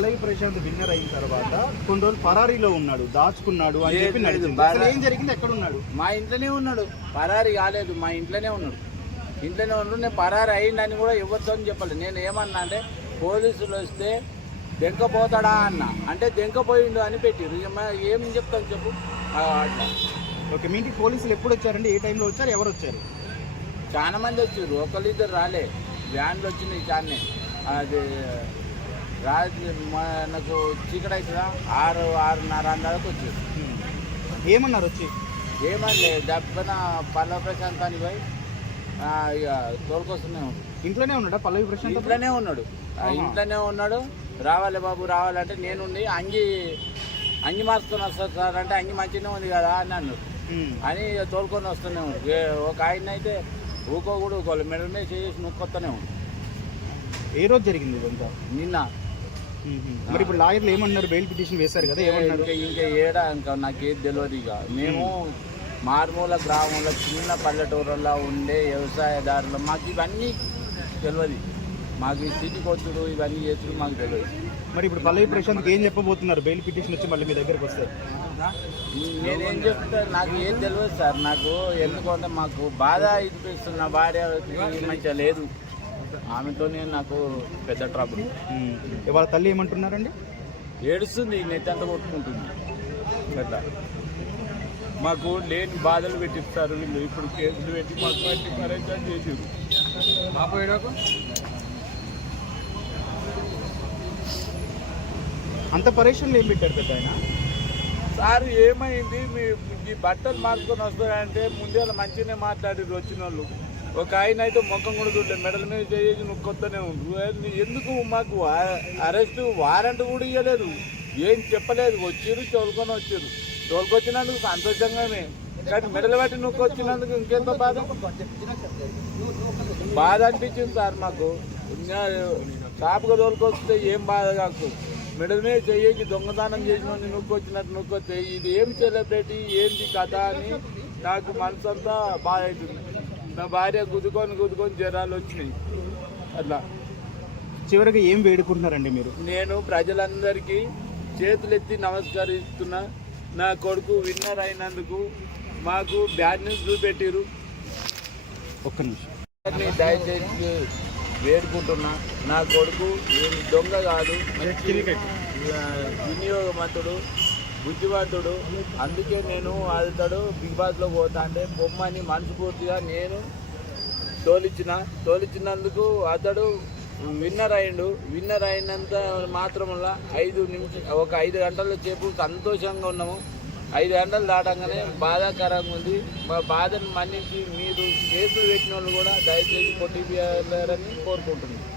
పల్లవి Prashanth winner అయిన తర్వాత కొన్ని రోజులు పరారీలో ఉన్నాడు, దాచుకున్నాడు అని చెప్పి నడిచింది. అసలు ఏం జరిగింది, ఎక్కడ ఉన్నాడు? మా ఇంట్లోనే ఉన్నాడు, పరారీ కాలేదు, మా ఇంట్లోనే ఉన్నాడు. నేను పరారీ అయిందని కూడా ఎవరితో చెప్పలేదు. నేను ఏమన్నా అంటే పోలీసులు వస్తే దెంకపోతాడా అన్న, అంటే దెంకపోయిండు అని పెట్టిరు. ఏం చెప్తాను చెప్పు అట్లా. ఓకే, మీ ఇంటికి పోలీసులు ఎప్పుడు వచ్చారండి, ఏ టైంలో వచ్చారు, ఎవరు వచ్చారు? చాలా మంది వచ్చారు, ఒకళ్ళిద్దరు రాలే, వ్యాన్లు వచ్చినాయి చాలానే. అది మనకు చీకటి అవుతుందా 6-6:30 అందాలకు వచ్చారు. ఏమన్నారు వచ్చి? ఏమన్నా దెబ్బన పల్లవి ప్రశాంత్ అని పోయి ఇక తోలుకొస్తూనే ఉన్నాడు. ఇంట్లోనే ఉన్నాడా పల్లవి ప్రశాంత్? ఇంట్లోనే ఉన్నాడు. రావాలి బాబు రావాలంటే నేనుండి అంగి మార్చుకొని వస్తాను సార్ అంటే అంగి మంచిగానే ఉంది కదా అని అన్నాడు. అని తోలుకొని వస్తూనే ఉన్నాడు. ఒక ఆయన అయితే ఊకోకూడదు, ఊకోవాలి, మెడ మీద చేసి నొక్కొస్తూనే ఉన్నాడు. ఏ రోజు జరిగింది ఇదంతా? నిన్న. మరి ఇప్పుడు లాయర్లు ఏమన్నారు, బెయిల్ పిటిషన్ వేశారు కదా, ఏమన్నారు? ఇంకా ఏడా ఇంకా నాకేది తెలియదు. ఇక మేము మారుమూల గ్రామంలో చిన్న పల్లెటూరులో ఉండే వ్యవసాయదారులు, మాకు ఇవన్నీ తెలియదు. మాకు ఈ సిటీ కొట్టుడు ఇవన్నీ చేసుడు మాకు తెలియదు. మరి ఇప్పుడు పల్లవి ప్రశాంత్ ఏం చెప్పబోతున్నారు, బెయిల్ పిటిషన్ వచ్చి మళ్ళీ మీ దగ్గరకు వస్తే? నేనేం చెప్తా, నాకు ఏం తెలియదు సార్. నాకు ఎందుకంటే మాకు బాధ ఇనిపిస్తుంది. నా భార్య మంచిగా లేదు, ఆమెతోనే నాకు పెద్ద ట్రబుల్. వాళ్ళ తల్లి ఏమంటున్నారండి? ఏడుస్తుంది, నెత్తంతా కొట్టుకుంటుంది. పెద్ద మాకు లేని బాధలు పెట్టిస్తారు వీళ్ళు. ఇప్పుడు కేసులు పెట్టి మాకు అన్ని పరేషాన్ చేసారు. అంత పరేషన్లు ఏం పెట్టారు పెద్ద ఆయన? సార్ ఏమైంది, మీ ఈ బట్టలు మార్చుకొని వస్తారంటే ముందే మంచిగానే మాట్లాడారు వచ్చిన వాళ్ళు. ఒక ఆయన అయితే ముఖం కూడా చూడలేదు, మెడల మీద చేసి నొక్కొస్తూనే ఉండు. ఎందుకు మాకు అరెస్ట్ వారెంట్ కూడా ఇవ్వలేదు, ఏం చెప్పలేదు. వచ్చారు, తోలుకొచ్చినందుకు సంతోషంగానే, కానీ మెడలు బట్టి నొక్కొచ్చినందుకు ఇంకెంతో బాధ అనిపించింది సార్ మాకు. షాపుగా తోలుకొస్తే ఏం బాధ కాకు, మెడల మీద చెయ్యి దొంగతనం చేసిన నొక్కొచ్చినట్టు నొక్కొస్తే ఇది ఏం సెలబ్రిటీ ఏంటి కథ అని నాకు మనసు అంతా బాధ అవుతుంది. నా భార్య గుద్దుకొని జ్వరాలు వచ్చినాయి. అట్లా చివరికి ఏం వేడుకుంటున్నారండి మీరు? నేను ప్రజలందరికీ చేతులెత్తి నమస్కరిస్తున్నా. నా కొడుకు విన్నర్ అయినందుకు మాకు బ్యాడ్ న్యూస్ చూపెట్టిరు. ఒక్క నిమిషం, దయచేసి వేడుకుంటున్నా. నా కొడుకు దొంగ కాదు, వినియోగవంతుడు, బుద్ధివంతుడు. అందుకే నేను అతడు బిగ్ బాస్లో పోతా అంటే బొమ్మని మనస్ఫూర్తిగా నేను తోలిచ్చినందుకు అతడు విన్నర్ అయిండు. విన్నర్ అయినంత మాత్రమల్లా 5 గంటల సేపు సంతోషంగా ఉన్నాము. 5 గంటలు దాటంగానే బాధాకరంగా ఉంది. మా బాధను మన్నించి మీరు కేసులు పెట్టిన వాళ్ళు కూడా దయచేసి కొట్టిపోయారని కోరుకుంటున్నాను.